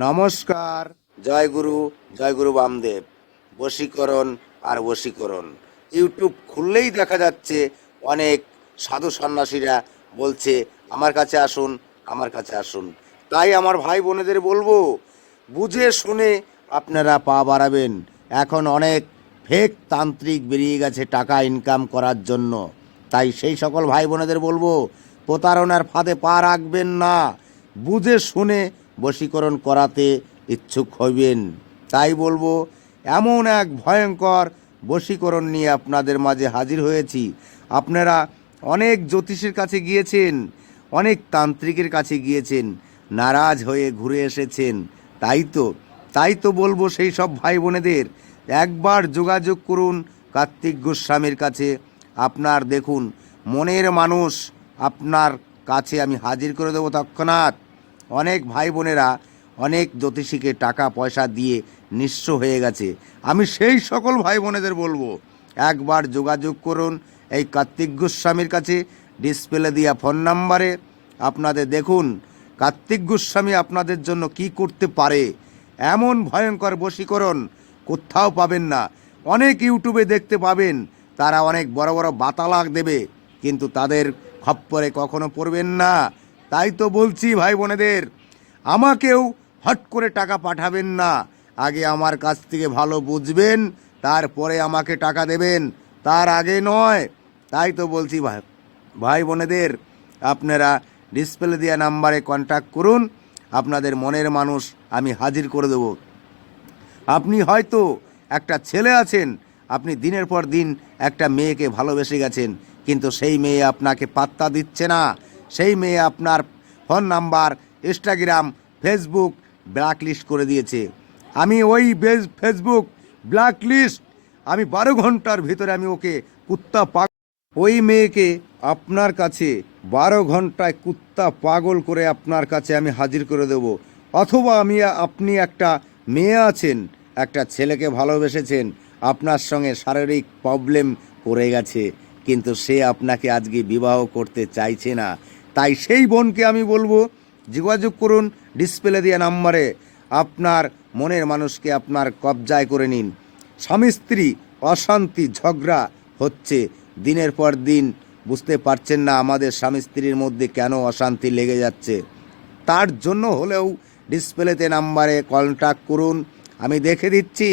নমস্কার। জয় গুরু জয় গুরু বামদেব। বশীকরণ আর বশীকরণ। ইউটিউব খুললেই দেখা যাচ্ছে অনেক সাধু সন্ন্যাসীরা বলছে, আমার কাছে আসুন, আমার কাছে আসুন। তাই আমার ভাই বোনেদের বলব, বুঝে শুনে আপনারা পা বাড়াবেন। এখন অনেক ফেক তান্ত্রিক বেরিয়ে গেছে টাকা ইনকাম করার জন্য। তাই সেই সকল ভাই বোনেদের বলব, প্রতারণার ফাঁদে পা রাখবেন না। বুঝে শুনে বশীকরণ করাতে ইচ্ছুক হইবেন। তাই বলব, এমন এক ভয়ঙ্কর বশীকরণ নিয়ে আপনাদের মাঝে হাজির হয়েছি। আপনারা অনেক জ্যোতিষের কাছে গিয়েছেন, অনেক তান্ত্রিকের কাছে গিয়েছেন, নারাজ হয়ে ঘুরে এসেছেন। তাই তো তাই তো বলব সেই সব ভাই বোনেদের একবার যোগাযোগ করুন কার্তিক গোস্বামীর কাছে। আপনার দেখুন, মনের মানুষ আপনার কাছে আমি হাজির করে দেবো তৎক্ষণাৎ। অনেক ভাই বোনেরা অনেক জ্যোতিষীকে টাকা, পয়সা দিয়ে নিঃস্ব হয়ে গেছে। আমি সেই সকল ভাই বোনেদের বলব, একবার যোগাযোগ করুন এই কার্তিক গোস্বামীর কাছে ডিসপ্লে দেওয়া ফোন নাম্বারে আপনাদের দেখুন, কার্তিক গোস্বামী আপনাদের জন্য কি করতে পারে। এমন ভয়ঙ্কর বশীকরণ কোথাও পাবেন না। অনেক ইউটিউবে দেখতে পাবেন, তারা অনেক বড় বড় বাতালাক দেবে, কিন্তু তাদের খপ্পরে কখনো পড়বেন না। তাই তো বলছি ভাই বোনেদের, আমাকেও হট করে টাকা পাঠাবেন না। আগে আমার কাছ থেকে ভালো বুঝবেন, তারপরে আমাকে টাকা দেবেন, তার আগে নয়। তাই তো বলছি ভাই ভাই বোনেদের, আপনারা ডিসপ্লে দেওয়া নাম্বারে কন্ট্যাক্ট করুন, আপনাদের মনের মানুষ আমি হাজির করে দেবো। আপনি হয়তো একটা ছেলে আছেন, আপনি দিনের পর দিন একটা মেয়েকে ভালোবেসে গেছেন, কিন্তু সেই মেয়ে আপনাকে পাত্তা দিচ্ছে না। সেই মেয়ে আপনার phone number, Instagram, Facebook blacklist করে দিয়েছে। আমি ওই ফেসবুক ব্ল্যাকলিস্ট আমি বারো ঘণ্টার ভিতরে আমি ওকে কুত্তা পা ওই মেয়েকে আপনার কাছে বারো ঘন্টায় কুত্তা পাগল করে আপনার কাছে আমি হাজির করে দেব। অথবা আমি, আপনি একটা মেয়ে আছেন, একটা ছেলেকে ভালোবেসেছেন, আপনার সঙ্গে শারীরিক প্রবলেম করে গেছে, কিন্তু সে আপনাকে আজকে বিবাহ করতে চাইছে না। তাই সেই বোনকে আমি বলব, যোগাযোগ করুন ডিসপ্লে দেওয়া নাম্বারে। আপনার মনের মানুষকে আপনার কবজায় করে নিন। স্বামী স্ত্রী, অশান্তি, ঝগড়া হচ্ছে। দিনের পর দিন বুঝতে পারছেন না আমাদের স্বামী স্ত্রীর মধ্যে কেন অশান্তি লেগে যাচ্ছে। তার জন্য হলেও ডিসপ্লেতে নাম্বারে কন্ট্যাক্ট করুন। আমি দেখে দিচ্ছি,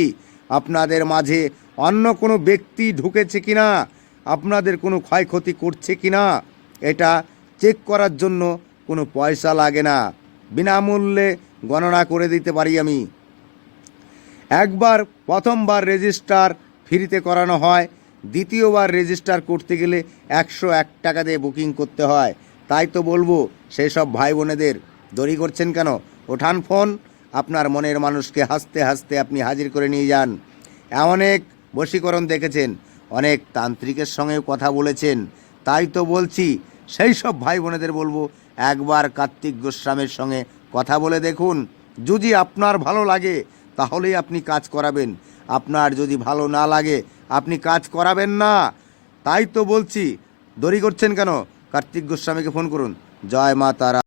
আপনাদের মাঝে অন্য কোনো ব্যক্তি ঢুকেছে কি না আপনাদের কোনো ক্ষয়ক্ষতি করছে কি না এটা চেক করার জন্য কোনো পয়সা লাগে না। বিনামূল্যে গণনা করে দিতে পারি আমি। একবার প্রথমবার রেজিস্টার ফ্রিতে করানো হয়, দ্বিতীয়বার রেজিস্টার করতে গেলে একশো এক টাকা দিয়ে বুকিং করতে হয়। তাই তো বলব, সেই সব ভাই বোনেদের দড়ি করছেন কেন? ওঠান ফোন, আপনার মনের মানুষকে হাসতে হাসতে আপনি হাজির করে নিয়ে যান। অনেক বশীকরণ দেখেছেন, অনেক তান্ত্রিকের সঙ্গেও কথা বলেছেন। তাই তো বলছি সেই সব ভাই বোনেদের বলব, একবার কার্তিক গোস্বামীর সঙ্গে কথা বলে দেখুন। যদি আপনার ভালো লাগে, তাহলেই আপনি কাজ করাবেন। আপনার যদি ভালো না লাগে, আপনি কাজ করাবেন না। তাই তো বলছি দড়ি করছেন কেন? কার্তিক গোস্বামীকে ফোন করুন। জয় মা তারা।